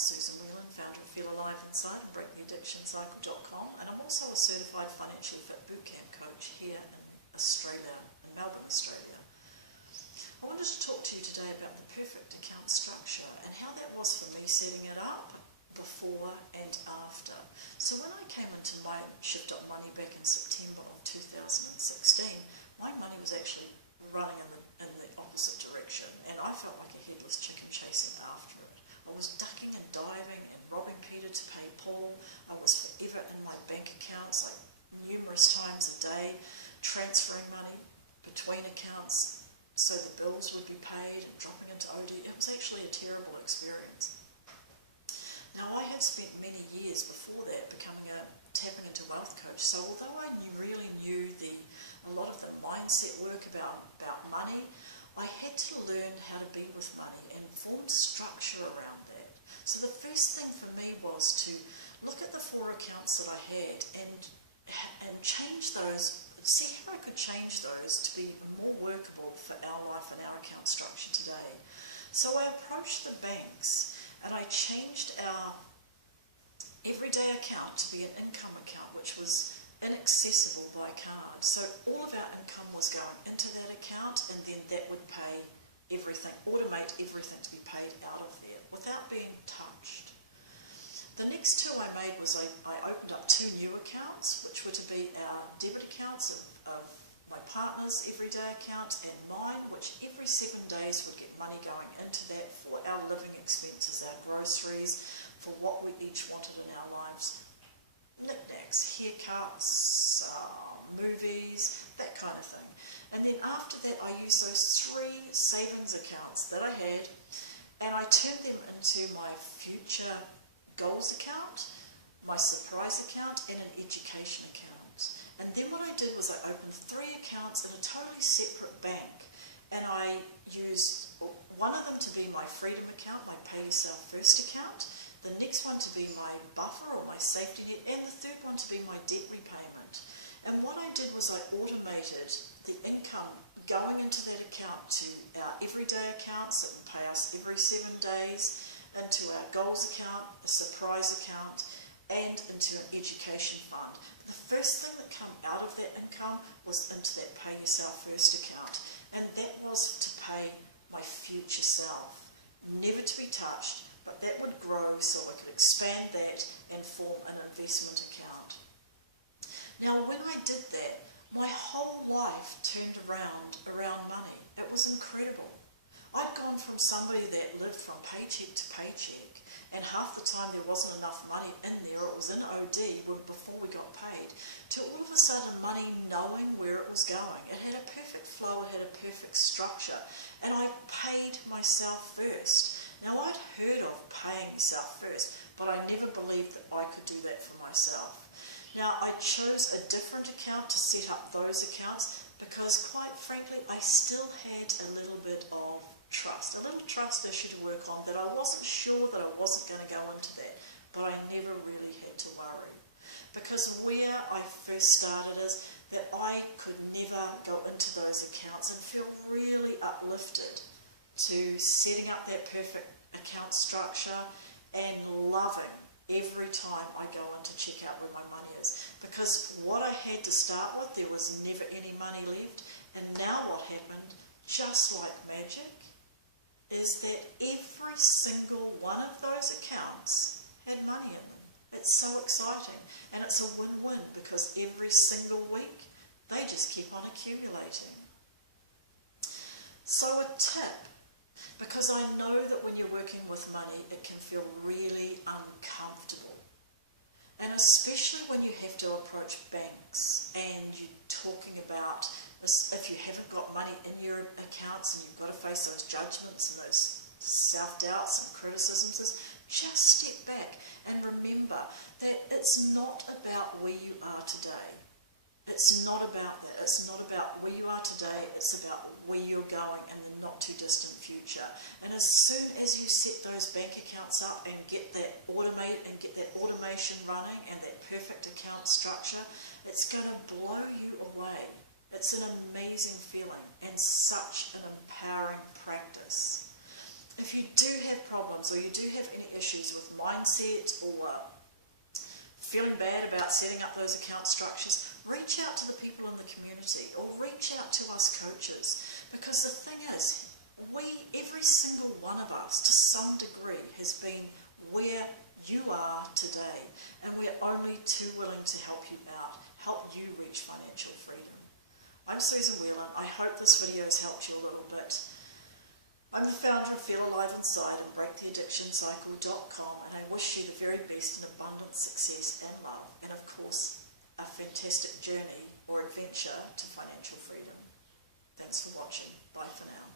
Susan Whelan, founder of Feel Alive Inside and BreakTheAddictionCycle.com, and I'm also a certified financially fit bootcamp coach here in Australia, in Melbourne, Australia. I wanted to talk to you today about the perfect account structure and how that was for me setting it up before and after. So when I came into my Shift Up Money back in September of 2016, my money was actually running in the opposite direction, and I felt like a headless chicken chasing after it. I was ducking and diving and robbing Peter to pay Paul. I was forever in my bank accounts, like numerous times a day, transferring money between accounts so the bills would be paid and dropping into OD. It was actually a terrible experience. Now, I had spent many years before that tapping into wealth coach, so although I really knew a lot of the mindset work about money, I had to learn how to be with money and form structure around that. So the first thing for me was to look at the 4 accounts that I had and change those, see how I could change those to be more workable for our life and our account structure today. So I approached the banks and I changed our everyday account to be an income account, which was inaccessible by card. So all of our income was going into that account, and then that would pay everything, automate everything to be paid out of there without being touched. The next 2 I made was I opened up 2 new accounts, which were to be our debit accounts of my partner's everyday account and mine, which every 7 days would get money going into that for our living expenses, our groceries, for what we each wanted in our lives. Knickknacks, haircuts, movies, that kind of thing. And then after that, I used those 3 savings accounts that I had, and I turned them into my future goals account, my surprise account, and an education account. And then what I did was I opened 3 accounts in a totally separate bank, and I used one of them to be my freedom account, my pay yourself first account, the next one to be my buffer or my safety net, and the third one to be my debt repayment. And what I did was I automated the income going into that account to our everyday accounts that would pay us every 7 days, into our goals account, a surprise account, and into an education fund. The first thing that came out of that income was into that pay yourself first account, and that was to pay my future self, never to be touched, but that would grow so I could expand that and form an investment account. Now, when I did that, my whole life turned around money. It was incredible. I'd gone from somebody that lived from paycheck to paycheck, and half the time there wasn't enough money in there, it was in OD before we got paid, to all of a sudden money knowing where it was going. It had a perfect flow, it had a perfect structure, and I paid myself first. Now, I'd heard of paying yourself first, but I never believed that I could do that for myself. Now, I chose a different account to set up those accounts because, quite frankly, I still had a little bit of trust, a little trust issue to work on, that I wasn't sure that I wasn't going to go into that, but I never really had to worry. Because where I first started is that I could never go into those accounts and feel really uplifted to setting up that perfect account structure and loving every time I go in to check out where my money is. Because what I had to start with, there was never any money left, and now what happened, just like magic, is that every single one of those accounts had money in them. It's so exciting, and it's a win-win because every single week they just keep on accumulating. So a tip, because I know that when you're working with money, it can feel really uncomfortable. And especially when you have to approach banks and you're talking about if you haven't got money in your accounts and you've got to face those judgments and those self-doubts and criticisms, just step back and remember that it's not about where you are today. It's not about that. It's not about where you are today. It's about where you're going in the not too distant future. And as soon as you set those bank accounts up and get that automated and get that automation running and that perfect account structure, it's going to blow you away. It's an amazing feeling and such an empowering practice. If you do have problems or you do have any issues with mindset or feeling bad about setting up those account structures, reach out to the people in the community or reach out to us coaches, because the thing is, every single one of us to some degree has been where you are today, and we're only too willing to help you out, help you reach financial freedom. I'm Susan Whelan. I hope this video has helped you a little bit. I'm the founder of Feel Alive Inside and BreakTheAddictionCycle.com, and I wish you the very best in abundant success and love, and of course, a fantastic journey or adventure to financial freedom. Thanks for watching. Bye for now.